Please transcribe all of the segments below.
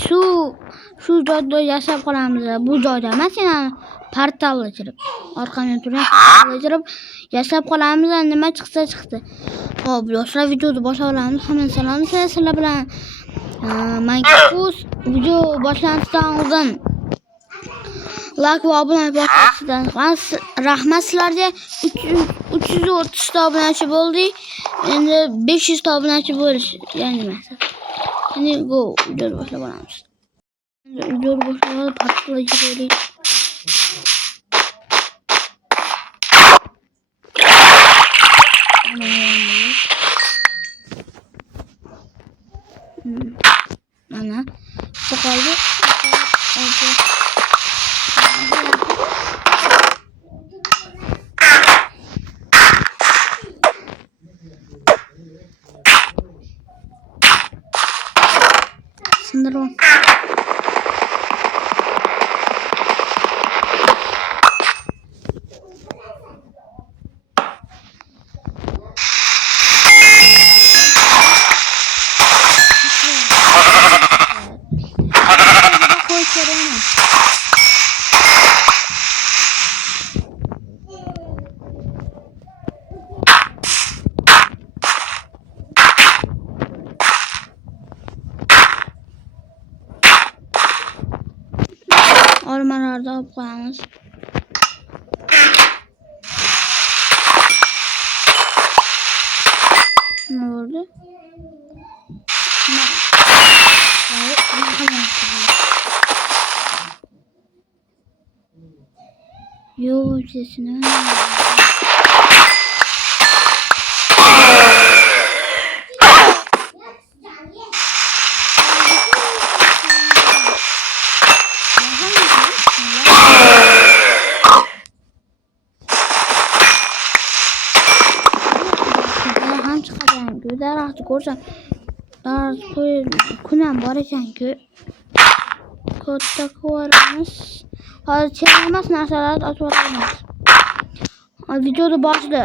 Shu joyda yashab qolamiz. Bu joyda emas, yani portal ochirib, orqamdan turgan portal ochirib yashab qolamiz. Nima chiqsa chiqdi. Xo'p, yoshlar videoni boshlaymiz. Hamma salom sizlar bilan. Minecraft video boshlanishidan oldin like va obuna bosishdan rahmat sizlarga. 330 ta obunachi bo'ldik. Endi 500 ta obunachi bo'lish, ya'ni maqsad. Endi go videoni boshlab olamiz. Videoni boshlab portalga kirdik. Mana bu qoldi. Sindirim. Ormanlarda olib qo'yamiz. Nima bo'ldi? Yo'q, sesini. Daraxtni ko'rsam, kunam bor ekan-ku. Katta ko'ramiz. Hozir chegirmas narsalarni otib olamiz. Videoda boshida,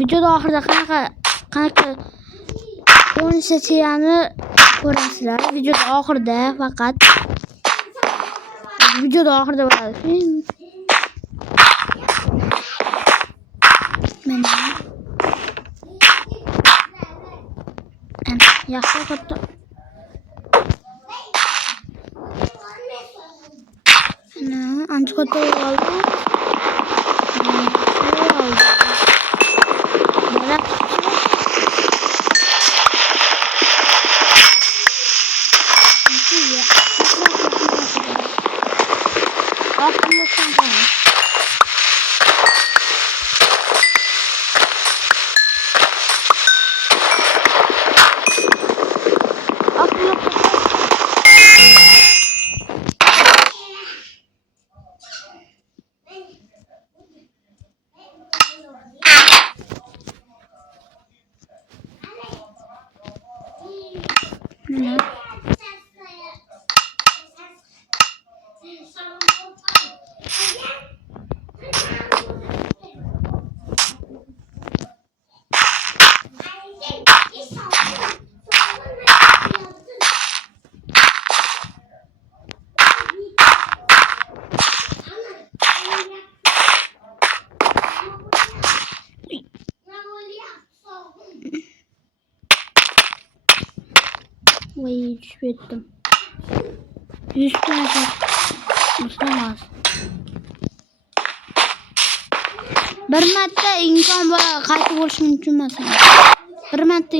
videoda oxirida qanaqa o'ynash-ni ko'rasizlar. Videoda oxirida faqat videoda oxirida bo'ladi. Mana yaxshi katta. Ancha katta oldi. Vay, düşüp ettim. 100 tane tutamaz. Bir marta imkon bor, qaytib olish mumkin emas. Bir marta.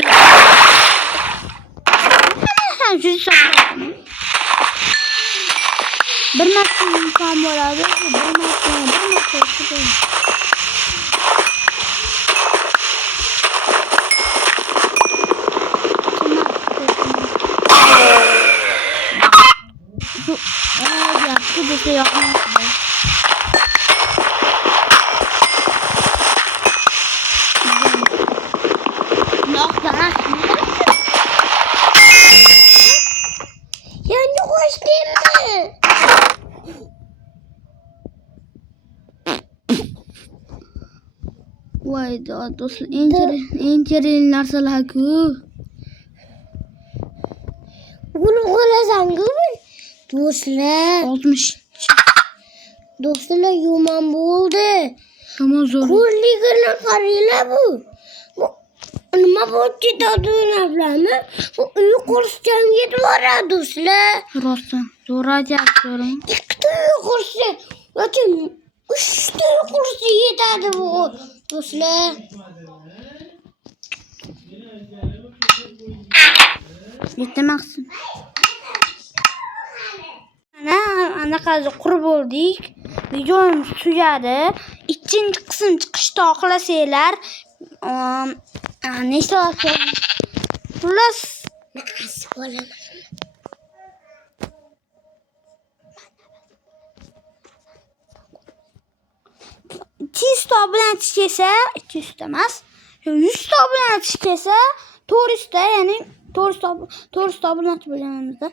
Bir marta imkon bo'ladi, bir marta. Bize yapmaz. Yani hoş değil mi? Vay da dostlar, ençeri narsalar ku. Bunu qo'lasangiz do'stlar. 60. Do'stlar yomon bo'ldi. Yomon zo'r. Ko'rligini qaranglar bu. Nima bo'ldi dadonlarmi? Bu uy qurishga yetib boradi do'stlar. Rostdan. Zo'r aytyapsiz. Ikkita uy qurishga yoki 3 ta uy qurishga yetadi bu do'stlar. Yetmaqsin. Anaqa qurib bo'ldik. Videomiz tugadi. Ikkinchi qism chiqishda xohlasanglar, nechta xullas Bo'laman. 200 ta obunachi kelsa, 200 ta emas, 100 ta obunachi kelsa, 400 ta, ya'ni 400 ta obunachi bo'lganimizda.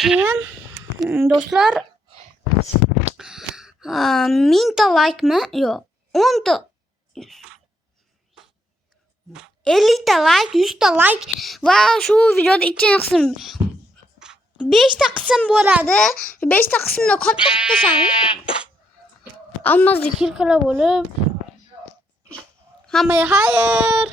Keyin do'stlar 1000 ta like mi? Yo'q. 10 ta 50 ta like, 100 ta like va shu videoda ikkinchi qism 5 ta qism bo'ladi. 5 ta qismda katta qilsangiz almazli kirkalar bo'lib hammaga xayr.